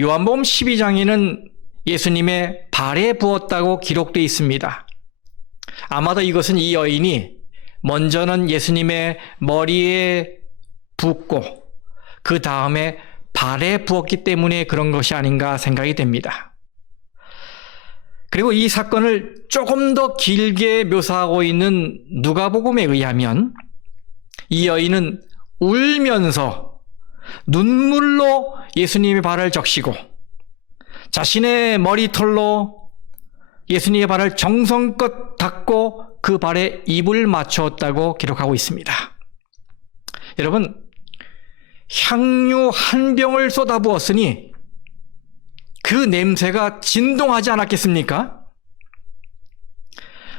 요한복음 12장에는 예수님의 발에 부었다고 기록되어 있습니다. 아마도 이것은 이 여인이 먼저는 예수님의 머리에 붓고 그 다음에 발에 부었기 때문에 그런 것이 아닌가 생각이 됩니다. 그리고 이 사건을 조금 더 길게 묘사하고 있는 누가복음에 의하면 이 여인은 울면서 눈물로 예수님의 발을 적시고 자신의 머리털로 예수님의 발을 정성껏 닦고 그 발에 입을 맞추었다고 기록하고 있습니다. 여러분, 향유 한 병을 쏟아부었으니 그 냄새가 진동하지 않았겠습니까?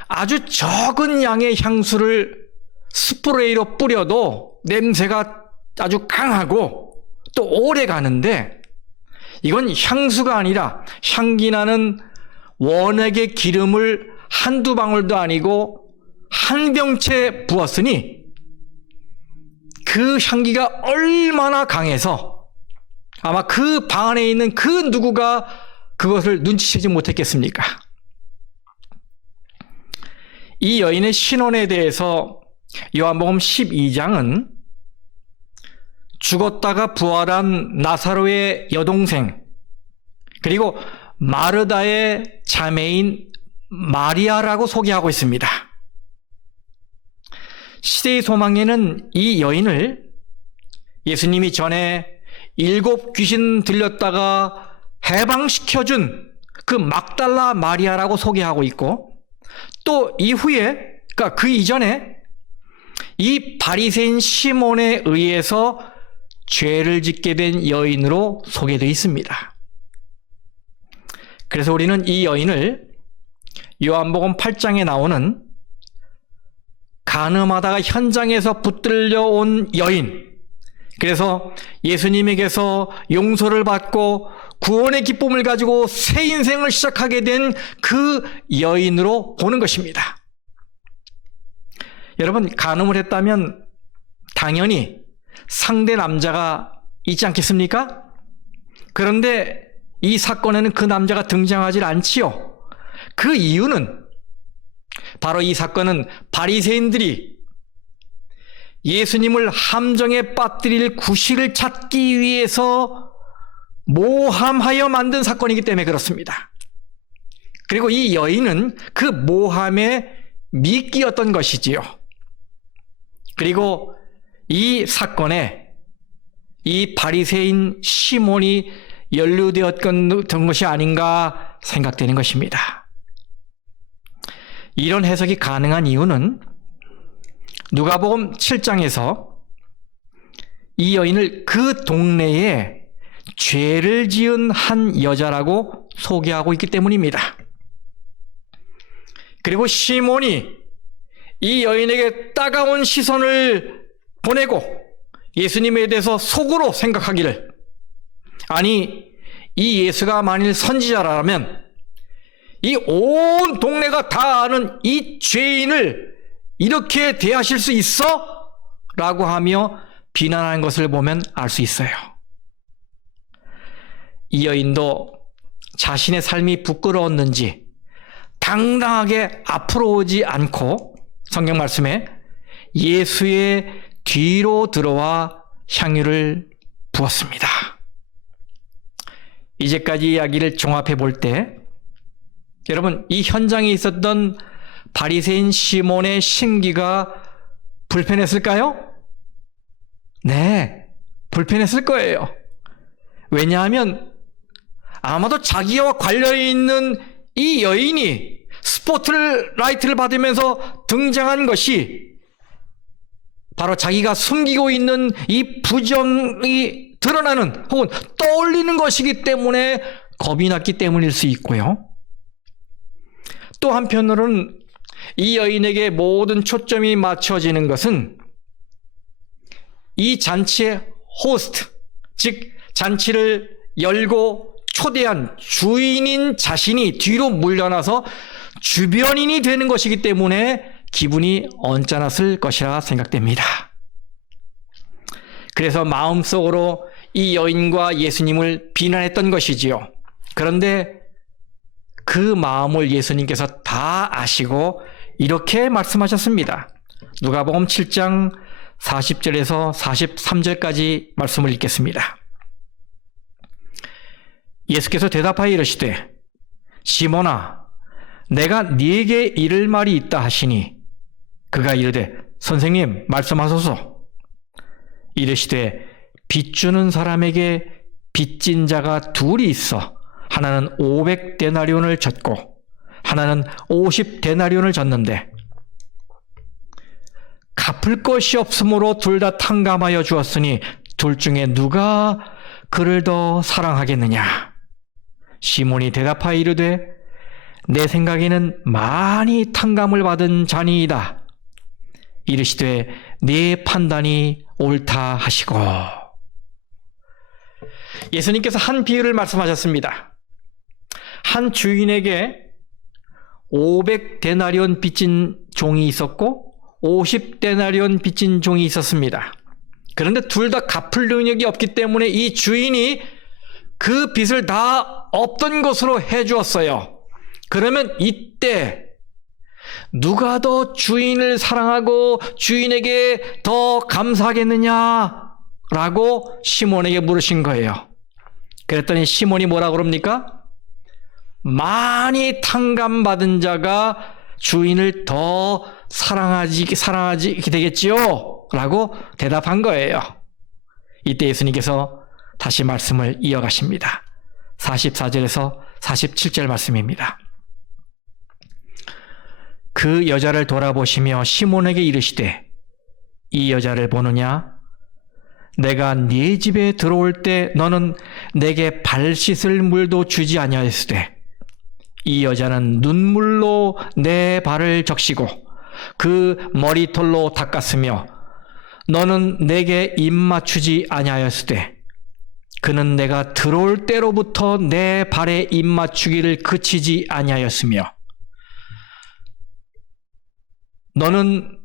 아주 적은 양의 향수를 스프레이로 뿌려도 냄새가 아주 강하고 또 오래 가는데, 이건 향수가 아니라 향기나는 원액의 기름을 한두 방울도 아니고 한 병째 부었으니 그 향기가 얼마나 강해서 아마 그 방 안에 있는 그 누구가 그것을 눈치채지 못했겠습니까? 이 여인의 신원에 대해서 요한복음 12장은 죽었다가 부활한 나사로의 여동생, 그리고 마르다의 자매인 마리아라고 소개하고 있습니다. 시대의 소망에는 이 여인을 예수님이 전에 7 귀신 들렸다가 해방시켜준 그 막달라 마리아라고 소개하고 있고, 또 이후에, 그러니까 그 이전에 이 바리새인 시몬에 의해서 죄를 짓게 된 여인으로 소개되어 있습니다. 그래서 우리는 이 여인을 요한복음 8장에 나오는 간음하다가 현장에서 붙들려 온 여인, 그래서 예수님에게서 용서를 받고 구원의 기쁨을 가지고 새 인생을 시작하게 된 그 여인으로 보는 것입니다. 여러분, 간음을 했다면 당연히 상대 남자가 있지 않겠습니까? 그런데 이 사건에는 그 남자가 등장하지 않지요. 그 이유는 바로 이 사건은 바리새인들이 예수님을 함정에 빠뜨릴 구실을 찾기 위해서 모함하여 만든 사건이기 때문에 그렇습니다. 그리고 이 여인은 그 모함에 미끼였던 것이지요. 그리고 이 사건에 이 바리새인 시몬이 연루되었던 것이 아닌가 생각되는 것입니다. 이런 해석이 가능한 이유는 누가복음 7장에서 이 여인을 그 동네에 죄를 지은 한 여자라고 소개하고 있기 때문입니다. 그리고 시몬이 이 여인에게 따가운 시선을 보내고 예수님에 대해서 속으로 생각하기를, 아니, 이 예수가 만일 선지자라면 이 온 동네가 다 아는 이 죄인을 이렇게 대하실 수 있어? 라고 하며 비난하는 것을 보면 알 수 있어요. 이 여인도 자신의 삶이 부끄러웠는지 당당하게 앞으로 오지 않고 성경 말씀에 예수의 뒤로 들어와 향유를 부었습니다. 이제까지 이야기를 종합해 볼 때 여러분, 이 현장에 있었던 바리새인 시몬의 심기가 불편했을까요? 네, 불편했을 거예요. 왜냐하면 아마도 자기와 관련있는 이 여인이 스포트라이트를 받으면서 등장한 것이 바로 자기가 숨기고 있는 이 부정이 드러나는 혹은 떠올리는 것이기 때문에 겁이 났기 때문일 수 있고요. 또 한편으로는 이 여인에게 모든 초점이 맞춰지는 것은 이 잔치의 호스트, 즉 잔치를 열고 초대한 주인인 자신이 뒤로 물러나서 주변인이 되는 것이기 때문에 기분이 언짢았을 것이라 생각됩니다. 그래서 마음속으로 이 여인과 예수님을 비난했던 것이지요. 그런데 그 마음을 예수님께서 다 아시고 이렇게 말씀하셨습니다. 누가복음 7장 40절에서 43절까지 말씀을 읽겠습니다. 예수께서 대답하여 이르시되 시몬아 내가 네게 이를 말이 있다 하시니 그가 이르되 선생님 말씀하소서. 이르시되 빚 주는 사람에게 빚진 자가 둘이 있어 하나는 500데나리온을 졌고 하나는 50데나리온을 졌는데 갚을 것이 없으므로 둘 다 탕감하여 주었으니 둘 중에 누가 그를 더 사랑하겠느냐. 시몬이 대답하여 이르되 내 생각에는 많이 탕감을 받은 자니이다. 이르시되 네 판단이 옳다 하시고. 예수님께서 한 비유를 말씀하셨습니다. 한 주인에게 500데나리온 빚진 종이 있었고 50데나리온 빚진 종이 있었습니다. 그런데 둘 다 갚을 능력이 없기 때문에 이 주인이 그 빚을 다 없던 것으로 해주었어요. 그러면 이때 누가 더 주인을 사랑하고 주인에게 더 감사하겠느냐라고 시몬에게 물으신 거예요. 그랬더니 시몬이 뭐라고 그럽니까? 많이 탕감받은 자가 주인을 더 사랑하게 되겠지요? 라고 대답한 거예요. 이때 예수님께서 다시 말씀을 이어가십니다. 44절에서 47절 말씀입니다. 그 여자를 돌아보시며 시몬에게 이르시되 이 여자를 보느냐? 내가 네 집에 들어올 때 너는 내게 발 씻을 물도 주지 아니하였으되 이 여자는 눈물로 내 발을 적시고 그 머리털로 닦았으며 너는 내게 입 맞추지 아니하였으되 그는 내가 들어올 때로부터 내 발에 입 맞추기를 그치지 아니하였으며 너는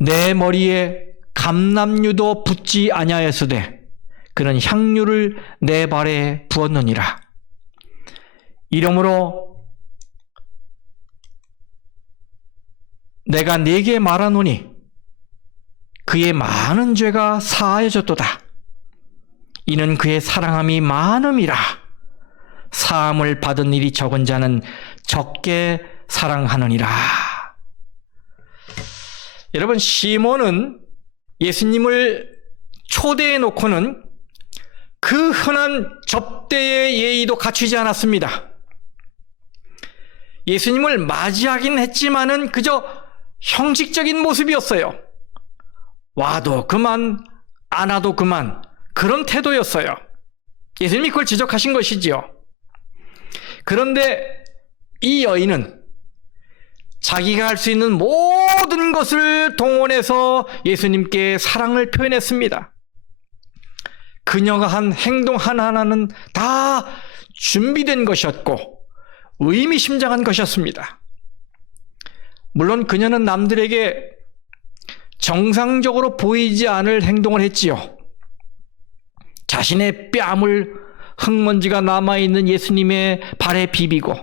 내 머리에 감람유도 붓지 아니하였으되 그는 향유를 내 발에 부었느니라. 이러므로 내가 네게 말하노니 그의 많은 죄가 사하여졌도다. 이는 그의 사랑함이 많음이라. 사함을 받은 일이 적은 자는 적게 사랑하느니라. 여러분, 시몬은 예수님을 초대해 놓고는 그 흔한 접대의 예의도 갖추지 않았습니다. 예수님을 맞이하긴 했지만은 그저 형식적인 모습이었어요. 와도 그만, 안 와도 그만, 그런 태도였어요. 예수님이 그걸 지적하신 것이지요. 그런데 이 여인은 자기가 할 수 있는 모든 것을 동원해서 예수님께 사랑을 표현했습니다. 그녀가 한 행동 하나하나는 다 준비된 것이었고 의미심장한 것이었습니다. 물론 그녀는 남들에게 정상적으로 보이지 않을 행동을 했지요. 자신의 뺨을 흙먼지가 남아있는 예수님의 발에 비비고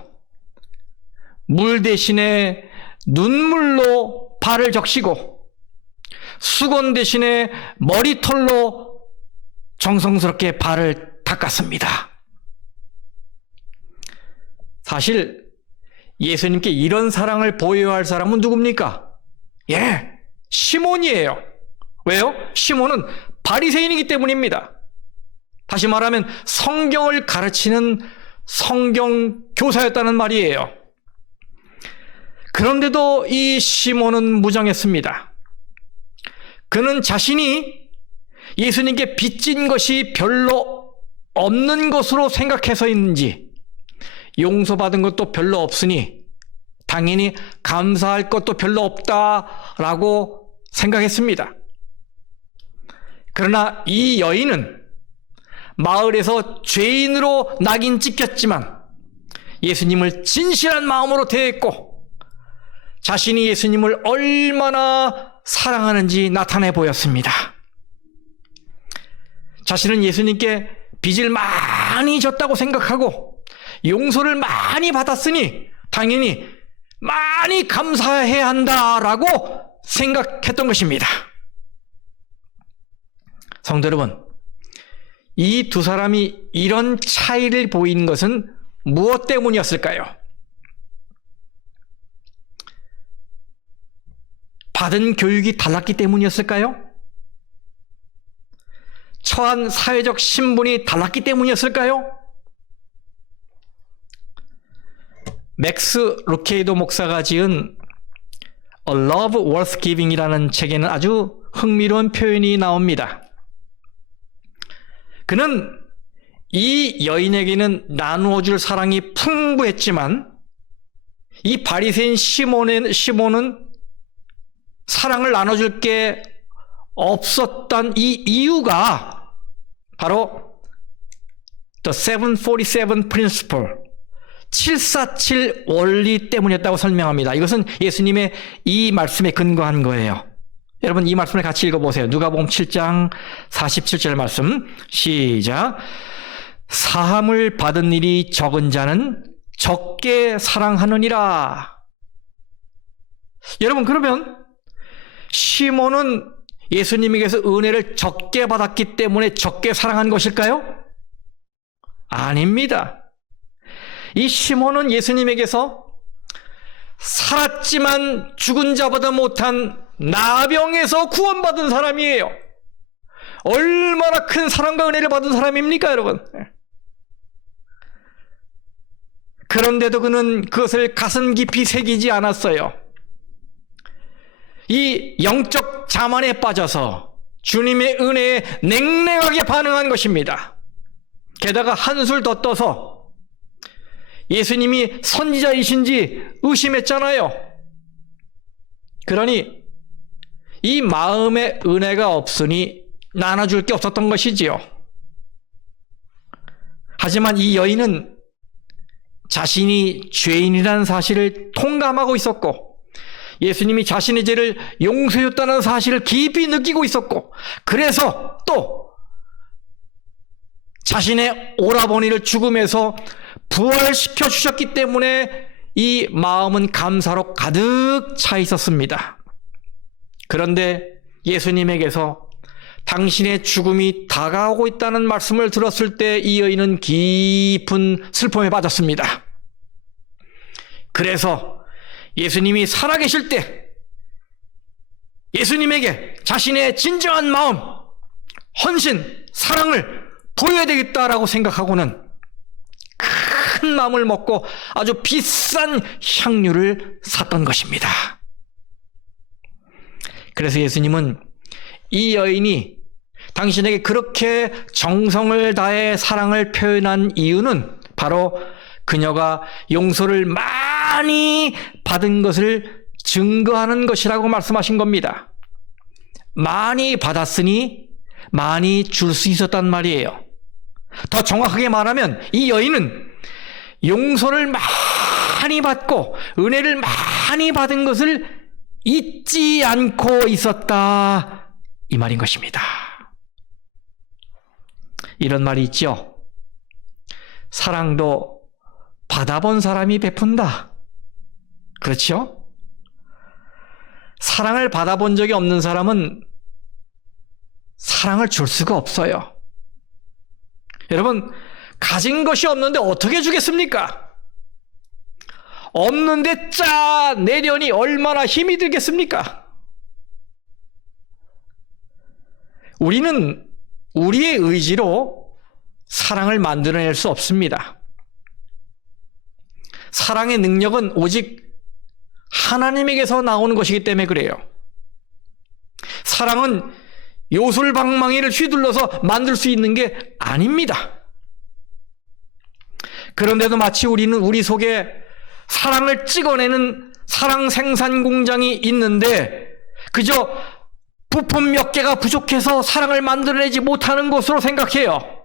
물 대신에 눈물로 발을 적시고 수건 대신에 머리털로 정성스럽게 발을 닦았습니다. 사실 예수님께 이런 사랑을 보여야 할 사람은 누굽니까? 시몬이에요. 왜요? 시몬은 바리새인이기 때문입니다. 다시 말하면 성경을 가르치는 성경 교사였다는 말이에요. 그런데도 이 시몬은 무정했습니다. 그는 자신이 예수님께 빚진 것이 별로 없는 것으로 생각해서인지 용서받은 것도 별로 없으니 당연히 감사할 것도 별로 없다라고 생각했습니다. 그러나 이 여인은 마을에서 죄인으로 낙인 찍혔지만 예수님을 진실한 마음으로 대했고 자신이 예수님을 얼마나 사랑하는지 나타내 보였습니다. 자신은 예수님께 빚을 많이 졌다고 생각하고 용서를 많이 받았으니 당연히 많이 감사해야 한다라고 생각했던 것입니다. 성도 여러분, 이 두 사람이 이런 차이를 보이는 것은 무엇 때문이었을까요? 받은 교육이 달랐기 때문이었을까요? 처한 사회적 신분이 달랐기 때문이었을까요? 맥스 루케이도 목사가 지은 A Love Worth Giving이라는 책에는 아주 흥미로운 표현이 나옵니다. 그는 이 여인에게는 나누어줄 사랑이 풍부했지만 이 바리새인 시몬은 사랑을 나눠줄 게 없었던 이 이유가 바로 The 747 Principle, 747 원리 때문이었다고 설명합니다. 이것은 예수님의 이 말씀에 근거한 거예요. 여러분 이 말씀을 같이 읽어보세요. 누가복음 7장 47절 말씀 시작. 사함을 받은 일이 적은 자는 적게 사랑하느니라. 여러분 그러면 시몬은 예수님에게서 은혜를 적게 받았기 때문에 적게 사랑한 것일까요? 아닙니다. 이 시몬은 예수님에게서 살았지만 죽은 자보다 못한 나병에서 구원받은 사람이에요. 얼마나 큰 사랑과 은혜를 받은 사람입니까, 여러분? 그런데도 그는 그것을 가슴 깊이 새기지 않았어요. 이 영적 자만에 빠져서 주님의 은혜에 냉랭하게 반응한 것입니다. 게다가 한술 더 떠서 예수님이 선지자이신지 의심했잖아요. 그러니 이 마음에 은혜가 없으니 나눠줄 게 없었던 것이지요. 하지만 이 여인은 자신이 죄인이라는 사실을 통감하고 있었고 예수님이 자신의 죄를 용서해줬다는 사실을 깊이 느끼고 있었고 그래서 또 자신의 오라버니를 죽음에서 부활시켜 주셨기 때문에 이 마음은 감사로 가득 차 있었습니다. 그런데 예수님에게서 당신의 죽음이 다가오고 있다는 말씀을 들었을 때 이 여인은 깊은 슬픔에 빠졌습니다. 그래서 예수님이 살아계실 때 예수님에게 자신의 진정한 마음, 헌신, 사랑을 보여야 되겠다라고 생각하고는 큰 마음을 먹고 아주 비싼 향유를 샀던 것입니다. 그래서 예수님은 이 여인이 당신에게 그렇게 정성을 다해 사랑을 표현한 이유는 바로 그녀가 용서를 많이 받은 것을 증거하는 것이라고 말씀하신 겁니다. 많이 받았으니 많이 줄 수 있었단 말이에요. 더 정확하게 말하면 이 여인은 용서를 많이 받고 은혜를 많이 받은 것을 잊지 않고 있었다, 이 말인 것입니다. 이런 말이 있죠. 사랑도 받아본 사람이 베푼다. 그렇죠? 사랑을 받아본 적이 없는 사람은 사랑을 줄 수가 없어요. 여러분, 가진 것이 없는데 어떻게 주겠습니까? 없는데 짜 내려니 얼마나 힘이 들겠습니까? 우리는 우리의 의지로 사랑을 만들어낼 수 없습니다. 사랑의 능력은 오직 하나님에게서 나오는 것이기 때문에 그래요. 사랑은 요술방망이를 휘둘러서 만들 수 있는 게 아닙니다. 그런데도 마치 우리는 우리 속에 사랑을 찍어내는 사랑 생산 공장이 있는데 그저 부품 몇 개가 부족해서 사랑을 만들어내지 못하는 것으로 생각해요.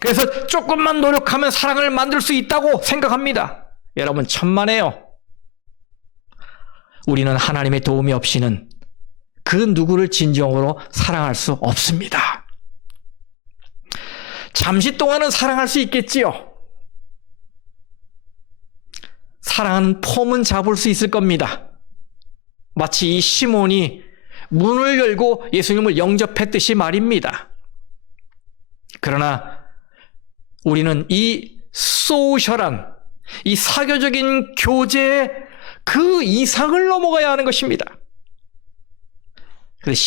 그래서 조금만 노력하면 사랑을 만들 수 있다고 생각합니다. 여러분, 천만에요. 우리는 하나님의 도움이 없이는 그 누구를 진정으로 사랑할 수 없습니다. 잠시 동안은 사랑할 수 있겠지요. 사랑하는 폼은 잡을 수 있을 겁니다. 마치 이 시몬이 문을 열고 예수님을 영접했듯이 말입니다. 그러나 우리는 이 소셜한, 이 사교적인 교제의 그 이상을 넘어가야 하는 것입니다. 그래서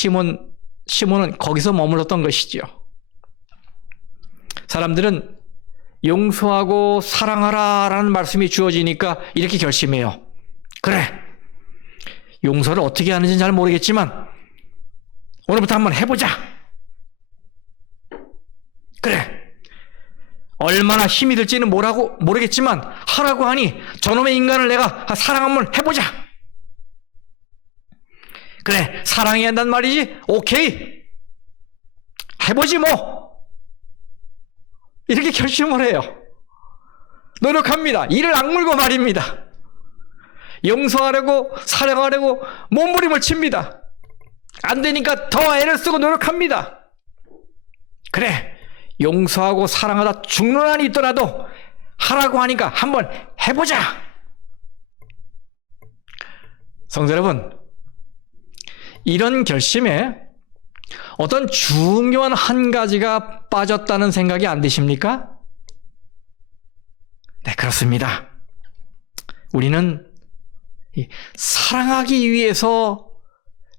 시몬은 거기서 머물렀던 것이지요. 사람들은 용서하고 사랑하라 라는 말씀이 주어지니까 이렇게 결심해요. 그래, 용서를 어떻게 하는지는 잘 모르겠지만 오늘부터 한번 해보자. 그래, 얼마나 힘이 들지는 모르겠지만 하라고 하니 저놈의 인간을 내가 사랑 한번 해보자. 그래, 사랑해야 한단 말이지? 오케이, 해보지 뭐. 이렇게 결심을 해요. 노력합니다. 이를 악물고 말입니다. 용서하려고 사랑하려고 몸부림을 칩니다. 안 되니까 더 애를 쓰고 노력합니다. 그래, 용서하고 사랑하다 죽는 한이 있더라도 하라고 하니까 한번 해보자. 성도 여러분, 이런 결심에 어떤 중요한 한 가지가 빠졌다는 생각이 안 드십니까? 네, 그렇습니다. 우리는 사랑하기 위해서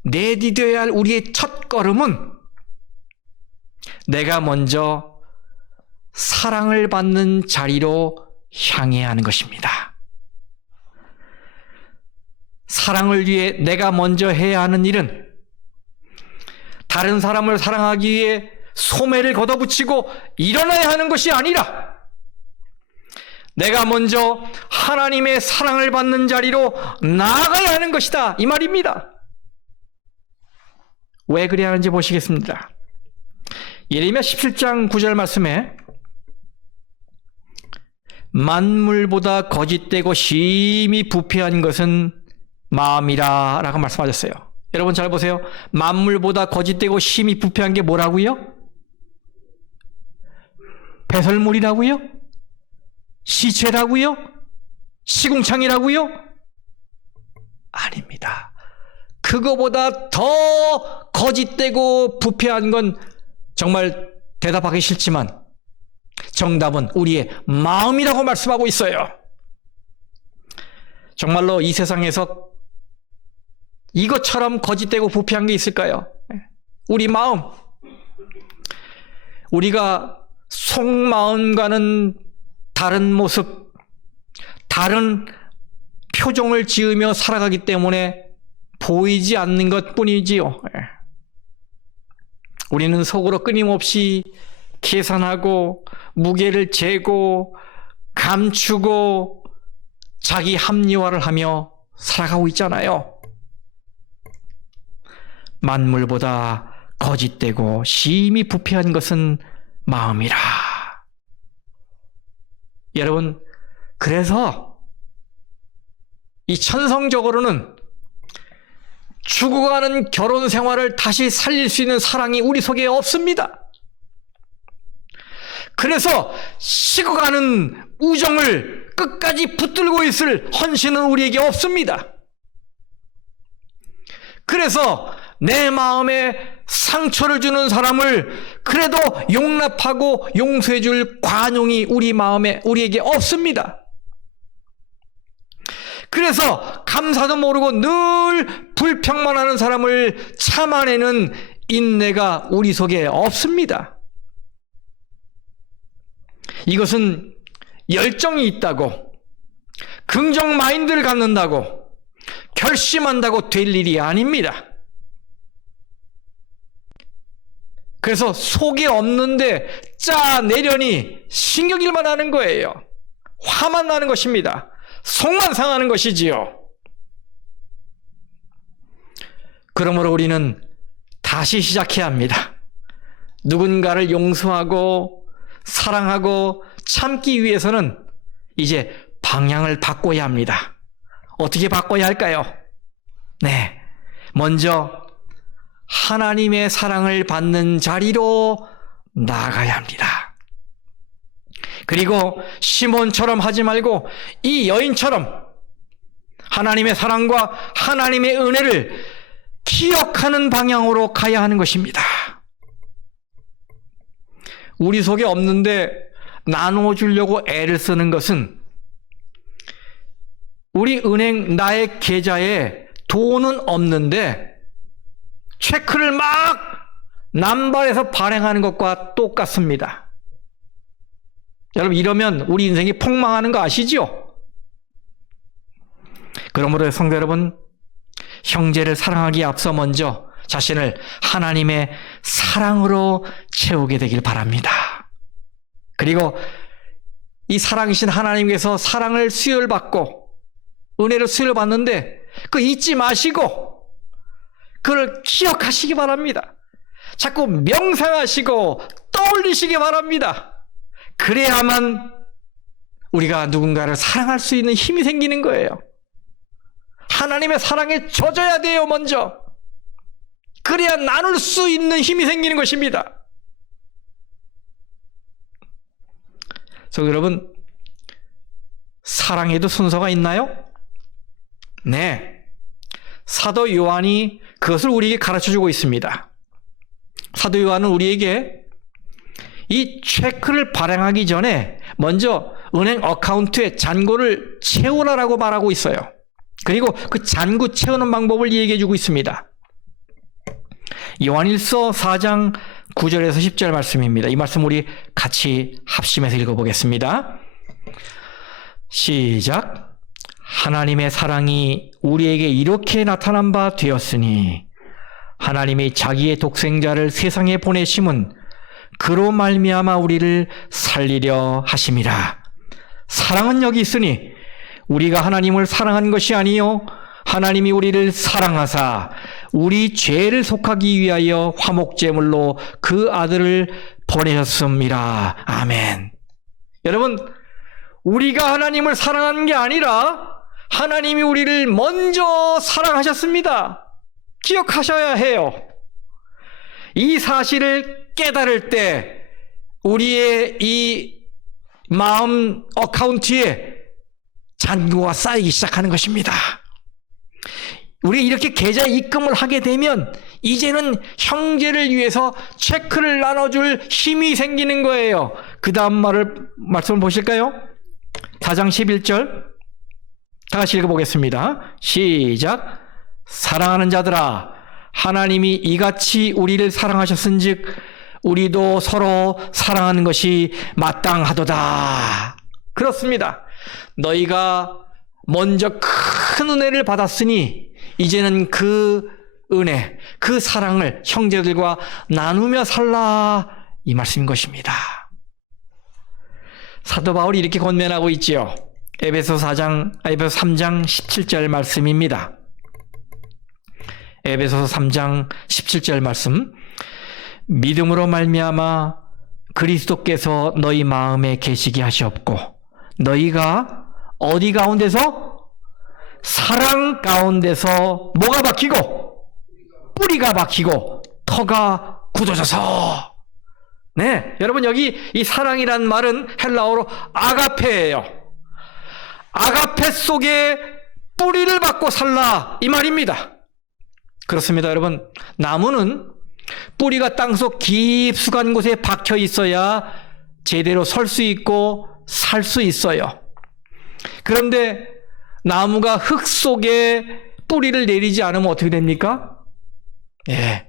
내디뎌야 할 우리의 첫 걸음은 내가 먼저 사랑을 받는 자리로 향해야 하는 것입니다. 사랑을 위해 내가 먼저 해야 하는 일은 다른 사람을 사랑하기 위해 소매를 걷어붙이고 일어나야 하는 것이 아니라 내가 먼저 하나님의 사랑을 받는 자리로 나아가야 하는 것이다, 이 말입니다. 왜 그래야 하는지 보시겠습니다. 예레미야 17장 9절 말씀에 만물보다 거짓되고 심히 부패한 것은 마음이라 라고 말씀하셨어요. 여러분 잘 보세요. 만물보다 거짓되고 심히 부패한 게 뭐라고요? 배설물이라고요? 시체라고요? 시궁창이라고요? 아닙니다. 그거보다 더 거짓되고 부패한 건 정말 대답하기 싫지만 정답은 우리의 마음이라고 말씀하고 있어요. 정말로 이 세상에서 이것처럼 거짓되고 부패한 게 있을까요? 우리 마음. 우리가 속마음과는 다른 모습, 다른 표정을 지으며 살아가기 때문에 보이지 않는 것 뿐이지요. 우리는 속으로 끊임없이 계산하고 무게를 재고 감추고 자기 합리화를 하며 살아가고 있잖아요. 만물보다 거짓되고 심히 부패한 것은 마음이라. 여러분, 그래서 이 천성적으로는 죽어가는 결혼 생활을 다시 살릴 수 있는 사랑이 우리 속에 없습니다. 그래서 식어가는 우정을 끝까지 붙들고 있을 헌신은 우리에게 없습니다. 그래서 내 마음에 상처를 주는 사람을 그래도 용납하고 용서해 줄 관용이 우리에게 없습니다. 그래서 감사도 모르고 늘 불평만 하는 사람을 참아내는 인내가 우리 속에 없습니다. 이것은 열정이 있다고, 긍정 마인드를 갖는다고, 결심한다고 될 일이 아닙니다. 그래서 속이 없는데 짜내려니 신경질만 하는 거예요. 화만 나는 것입니다. 속만 상하는 것이지요. 그러므로 우리는 다시 시작해야 합니다. 누군가를 용서하고 사랑하고 참기 위해서는 이제 방향을 바꿔야 합니다. 어떻게 바꿔야 할까요? 네, 먼저 하나님의 사랑을 받는 자리로 나아가야 합니다. 그리고 시몬처럼 하지 말고 이 여인처럼 하나님의 사랑과 하나님의 은혜를 기억하는 방향으로 가야 하는 것입니다. 우리 속에 없는데 나누어 주려고 애를 쓰는 것은 우리 은행 나의 계좌에 돈은 없는데 체크를 막 남발해서 발행하는 것과 똑같습니다. 여러분, 이러면 우리 인생이 폭망하는 거 아시죠? 그러므로 성도 여러분, 형제를 사랑하기에 앞서 먼저 자신을 하나님의 사랑으로 채우게 되길 바랍니다. 그리고 이 사랑이신 하나님께서 사랑을 수혈받고 은혜를 수혈받는데 그거 잊지 마시고 그걸 기억하시기 바랍니다. 자꾸 명상하시고 떠올리시기 바랍니다. 그래야만 우리가 누군가를 사랑할 수 있는 힘이 생기는 거예요. 하나님의 사랑에 젖어야 돼요, 먼저. 그래야 나눌 수 있는 힘이 생기는 것입니다. 그래서 여러분, 사랑에도 순서가 있나요? 네. 사도 요한이 그것을 우리에게 가르쳐주고 있습니다. 사도 요한은 우리에게 이 체크를 발행하기 전에 먼저 은행 어카운트에 잔고를 채우라라고 말하고 있어요. 그리고 그 잔고 채우는 방법을 얘기해 주고 있습니다. 요한일서 4장 9절에서 10절 말씀입니다. 이 말씀 우리 같이 합심해서 읽어보겠습니다. 시작. 하나님의 사랑이 우리에게 이렇게 나타난 바 되었으니 하나님이 자기의 독생자를 세상에 보내심은 그로 말미암아 우리를 살리려 하심이라. 사랑은 여기 있으니 우리가 하나님을 사랑한 것이 아니요 하나님이 우리를 사랑하사 우리 죄를 속하기 위하여 화목제물로 그 아들을 보내셨습니다. 아멘. 여러분, 우리가 하나님을 사랑하는 게 아니라 하나님이 우리를 먼저 사랑하셨습니다. 기억하셔야 해요. 이 사실을 깨달을 때 우리의 이 마음 어카운트에 잔고가 쌓이기 시작하는 것입니다. 우리가 이렇게 계좌 입금을 하게 되면 이제는 형제를 위해서 체크를 나눠줄 힘이 생기는 거예요. 그 다음 말씀을 보실까요? 4장 11절 다 같이 읽어보겠습니다. 시작. 사랑하는 자들아, 하나님이 이같이 우리를 사랑하셨은즉 우리도 서로 사랑하는 것이 마땅하도다. 그렇습니다. 너희가 먼저 큰 은혜를 받았으니 이제는 그 은혜, 그 사랑을 형제들과 나누며 살라, 이 말씀인 것입니다. 사도 바울이 이렇게 권면하고 있지요. 에베소 3장 17절 말씀입니다. 에베소 3장 17절 말씀. 믿음으로 말미암아 그리스도께서 너희 마음에 계시게 하시옵고 너희가 어디 가운데서? 사랑 가운데서 뭐가 박히고? 뿌리가 박히고 터가 굳어져서. 네, 여러분, 여기 이 사랑이란 말은 헬라어로 아가페예요. 아가페 속에 뿌리를 박고 살라, 이 말입니다. 그렇습니다, 여러분. 나무는 뿌리가 땅속 깊숙한 곳에 박혀 있어야 제대로 설 수 있고 살 수 있어요. 그런데 나무가 흙 속에 뿌리를 내리지 않으면 어떻게 됩니까? 예,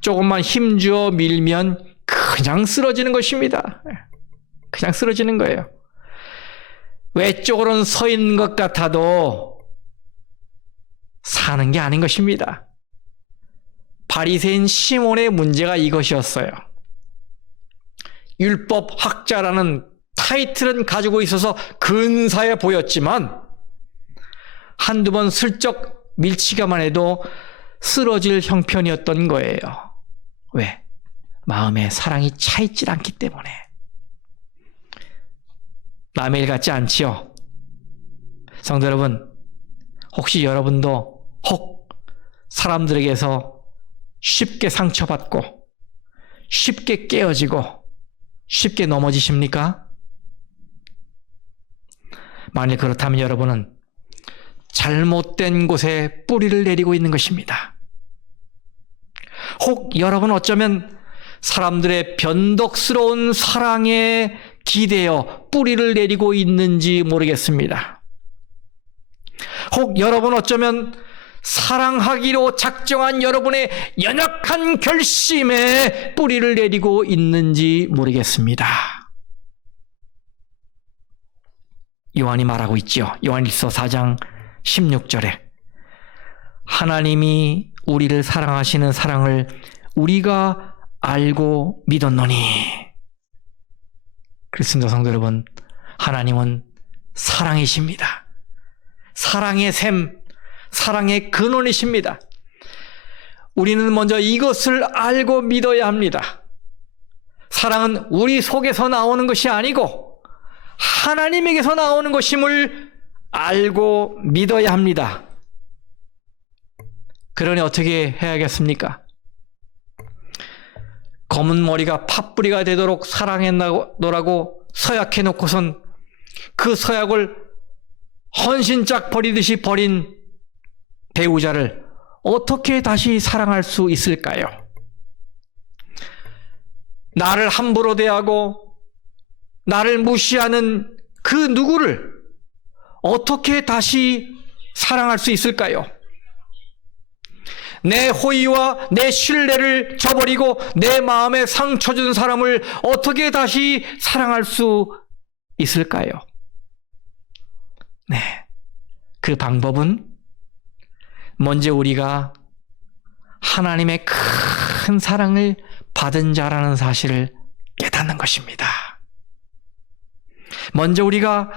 조금만 힘주어 밀면 그냥 쓰러지는 것입니다. 그냥 쓰러지는 거예요. 외쪽으로는 서 있는 것 같아도 사는 게 아닌 것입니다. 바리새인 시몬의 문제가 이것이었어요. 율법학자라는 타이틀은 가지고 있어서 근사해 보였지만 한두 번 슬쩍 밀치기만 해도 쓰러질 형편이었던 거예요. 왜? 마음에 사랑이 차있질 않기 때문에. 남의 일 같지 않지요? 성도 여러분, 혹시 여러분도 혹 사람들에게서 쉽게 상처받고 쉽게 깨어지고 쉽게 넘어지십니까? 만일 그렇다면 여러분은 잘못된 곳에 뿌리를 내리고 있는 것입니다. 혹 여러분 어쩌면 사람들의 변덕스러운 사랑에 기대어 뿌리를 내리고 있는지 모르겠습니다. 혹 여러분 어쩌면 사랑하기로 작정한 여러분의 연약한 결심에 뿌리를 내리고 있는지 모르겠습니다. 요한이 말하고 있죠. 요한일서 4장 16절에 하나님이 우리를 사랑하시는 사랑을 우리가 알고 믿었노니. 그렇습니다, 성도 여러분. 하나님은 사랑이십니다. 사랑의 샘, 사랑의 근원이십니다. 우리는 먼저 이것을 알고 믿어야 합니다. 사랑은 우리 속에서 나오는 것이 아니고 하나님에게서 나오는 것임을 알고 믿어야 합니다. 그러니 어떻게 해야겠습니까? 검은 머리가 팥뿌리가 되도록 사랑했노라고 서약해놓고선 그 서약을 헌신짝 버리듯이 버린 배우자를 어떻게 다시 사랑할 수 있을까요? 나를 함부로 대하고 나를 무시하는 그 누구를 어떻게 다시 사랑할 수 있을까요? 내 호의와 내 신뢰를 저버리고 내 마음에 상처 준 사람을 어떻게 다시 사랑할 수 있을까요? 네, 그 방법은 먼저 우리가 하나님의 큰 사랑을 받은 자라는 사실을 깨닫는 것입니다. 먼저 우리가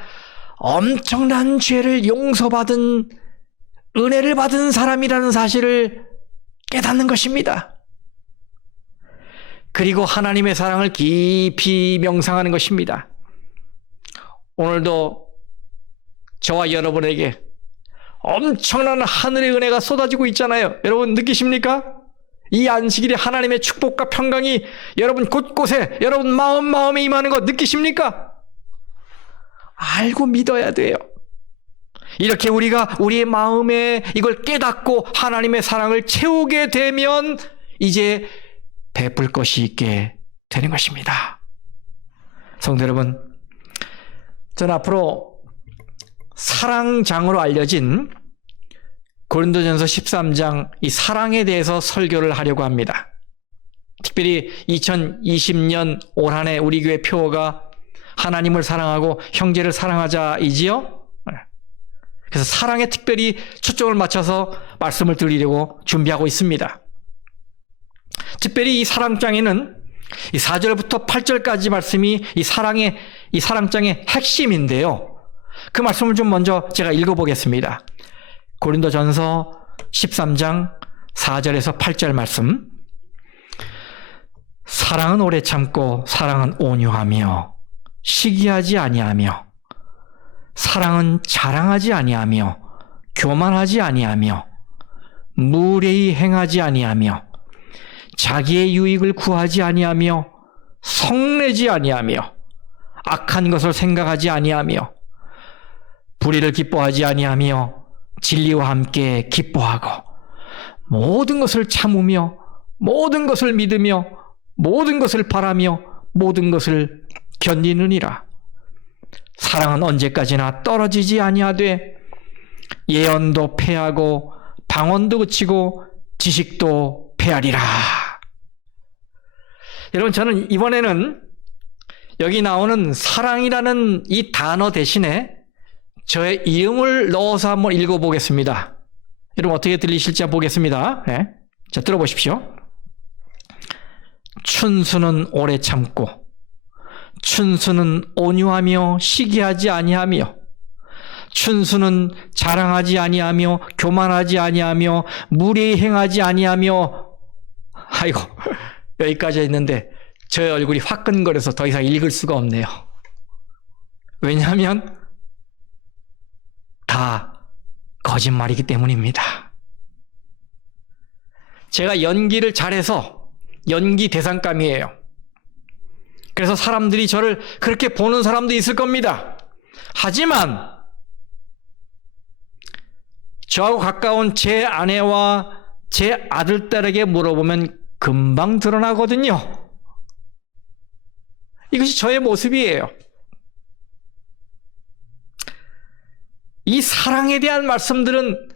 엄청난 죄를 용서받은 은혜를 받은 사람이라는 사실을 깨닫는 것입니다. 그리고 하나님의 사랑을 깊이 명상하는 것입니다. 오늘도 저와 여러분에게 엄청난 하늘의 은혜가 쏟아지고 있잖아요. 여러분 느끼십니까? 이 안식일에 하나님의 축복과 평강이 여러분 곳곳에 여러분 마음에 임하는 거 느끼십니까? 알고 믿어야 돼요. 이렇게 우리가 우리의 마음에 이걸 깨닫고 하나님의 사랑을 채우게 되면 이제 베풀 것이 있게 되는 것입니다. 성도 여러분, 저는 앞으로 사랑장으로 알려진 고린도전서 13장 이 사랑에 대해서 설교를 하려고 합니다. 특별히 2020년 올 한 해 우리 교회 표어가 하나님을 사랑하고 형제를 사랑하자이지요. 그래서 사랑에 특별히 초점을 맞춰서 말씀을 드리려고 준비하고 있습니다. 특별히 이 사랑장에는 이 4절부터 8절까지 말씀이 이 사랑장의 핵심인데요. 그 말씀을 좀 먼저 제가 읽어보겠습니다. 고린도전서 13장 4절에서 8절 말씀. 사랑은 오래 참고 사랑은 온유하며 시기하지 아니하며 사랑은 자랑하지 아니하며 교만하지 아니하며 무례히 행하지 아니하며 자기의 유익을 구하지 아니하며 성내지 아니하며 악한 것을 생각하지 아니하며 불의를 기뻐하지 아니하며 진리와 함께 기뻐하고 모든 것을 참으며 모든 것을 믿으며 모든 것을 바라며 모든 것을 견디느니라. 사랑은 언제까지나 떨어지지 아니하되 예언도 패하고 방언도 그치고 지식도 패하리라. 여러분, 저는 이번에는 여기 나오는 사랑이라는 이 단어 대신에 저의 이름을 넣어서 한번 읽어보겠습니다. 여러분 어떻게 들리실지 한번 보겠습니다. 네. 자, 들어보십시오. 춘수는 오래 참고 춘수는 온유하며 시기하지 아니하며 춘수는 자랑하지 아니하며 교만하지 아니하며 무례히 행하지 아니하며. 아이고, 여기까지 했는데 저의 얼굴이 화끈거려서 더 이상 읽을 수가 없네요. 왜냐하면 다 거짓말이기 때문입니다. 제가 연기를 잘해서 연기 대상감이에요. 그래서 사람들이 저를 그렇게 보는 사람도 있을 겁니다. 하지만 저하고 가까운 제 아내와 제 아들딸에게 물어보면 금방 드러나거든요. 이것이 저의 모습이에요. 이 사랑에 대한 말씀들은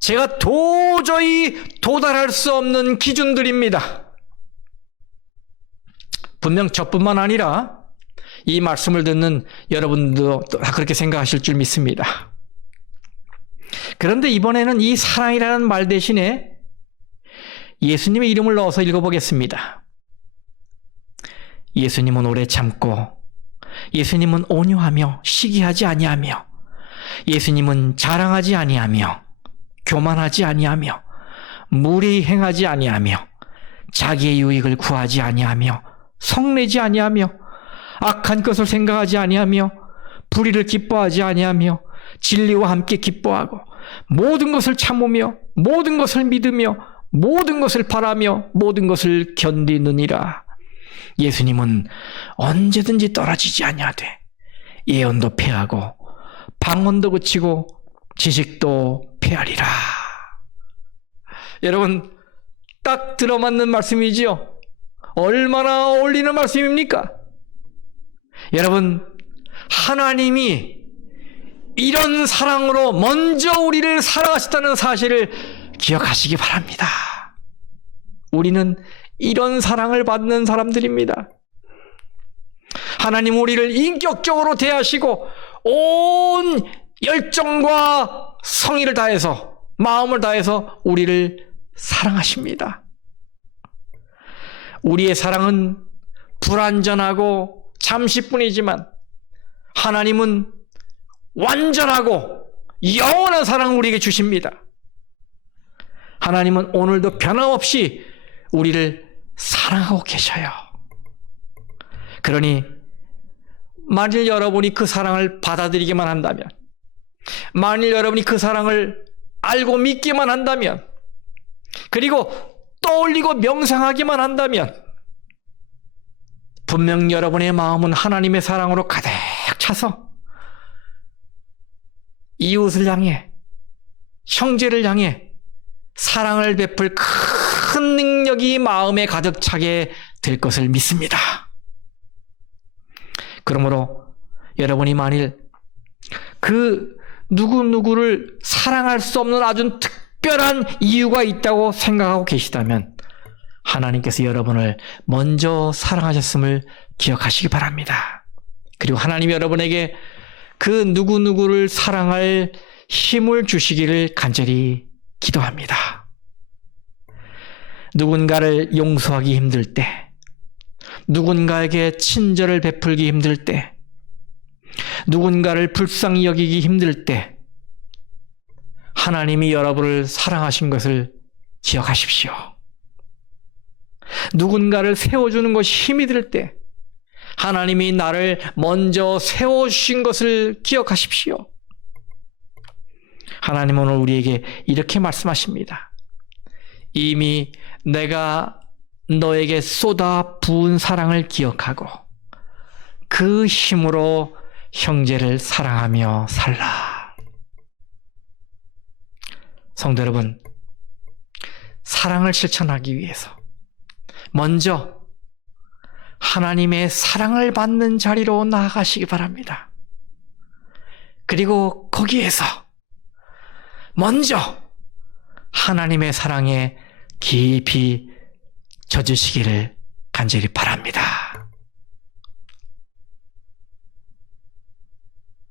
제가 도저히 도달할 수 없는 기준들입니다. 분명 저뿐만 아니라 이 말씀을 듣는 여러분도 다 그렇게 생각하실 줄 믿습니다. 그런데 이번에는 이 사랑이라는 말 대신에 예수님의 이름을 넣어서 읽어보겠습니다. 예수님은 오래 참고, 예수님은 온유하며 시기하지 아니하며, 예수님은 자랑하지 아니하며, 교만하지 아니하며, 무례히 행하지 아니하며, 자기의 유익을 구하지 아니하며, 성내지 아니하며, 악한 것을 생각하지 아니하며, 불의를 기뻐하지 아니하며, 진리와 함께 기뻐하고, 모든 것을 참으며, 모든 것을 믿으며, 모든 것을 바라며, 모든 것을 견디느니라. 예수님은 언제든지 떨어지지 아니하되 예언도 패하고 방언도 그치고 지식도 패하리라. 여러분, 딱 들어맞는 말씀이지요? 얼마나 어울리는 말씀입니까? 여러분, 하나님이 이런 사랑으로 먼저 우리를 사랑하셨다는 사실을 기억하시기 바랍니다. 우리는 이런 사랑을 받는 사람들입니다. 하나님 우리를 인격적으로 대하시고 온 열정과 성의를 다해서, 마음을 다해서 우리를 사랑하십니다. 우리의 사랑은 불완전하고 잠시뿐이지만 하나님은 완전하고 영원한 사랑을 우리에게 주십니다. 하나님은 오늘도 변함없이 우리를 사랑하고 계셔요. 그러니 만일 여러분이 그 사랑을 받아들이기만 한다면, 만일 여러분이 그 사랑을 알고 믿기만 한다면, 그리고 떠올리고 명상하기만 한다면, 분명 여러분의 마음은 하나님의 사랑으로 가득 차서 이웃을 향해, 형제를 향해 사랑을 베풀 큰 능력이 마음에 가득 차게 될 것을 믿습니다. 그러므로 여러분이 만일 그 누구누구를 사랑할 수 없는 아주 특별한 이유가 있다고 생각하고 계시다면 하나님께서 여러분을 먼저 사랑하셨음을 기억하시기 바랍니다. 그리고 하나님이 여러분에게 그 누구누구를 사랑할 힘을 주시기를 간절히 기도합니다. 누군가를 용서하기 힘들 때, 누군가에게 친절을 베풀기 힘들 때, 누군가를 불쌍히 여기기 힘들 때 하나님이 여러분을 사랑하신 것을 기억하십시오. 누군가를 세워주는 것이 힘이 들 때 하나님이 나를 먼저 세워주신 것을 기억하십시오. 하나님은 오늘 우리에게 이렇게 말씀하십니다. 이미 내가 너에게 쏟아 부은 사랑을 기억하고 그 힘으로 형제를 사랑하며 살라. 성도 여러분, 사랑을 실천하기 위해서 먼저 하나님의 사랑을 받는 자리로 나아가시기 바랍니다. 그리고 거기에서 먼저 하나님의 사랑에 깊이 젖으시기를 간절히 바랍니다.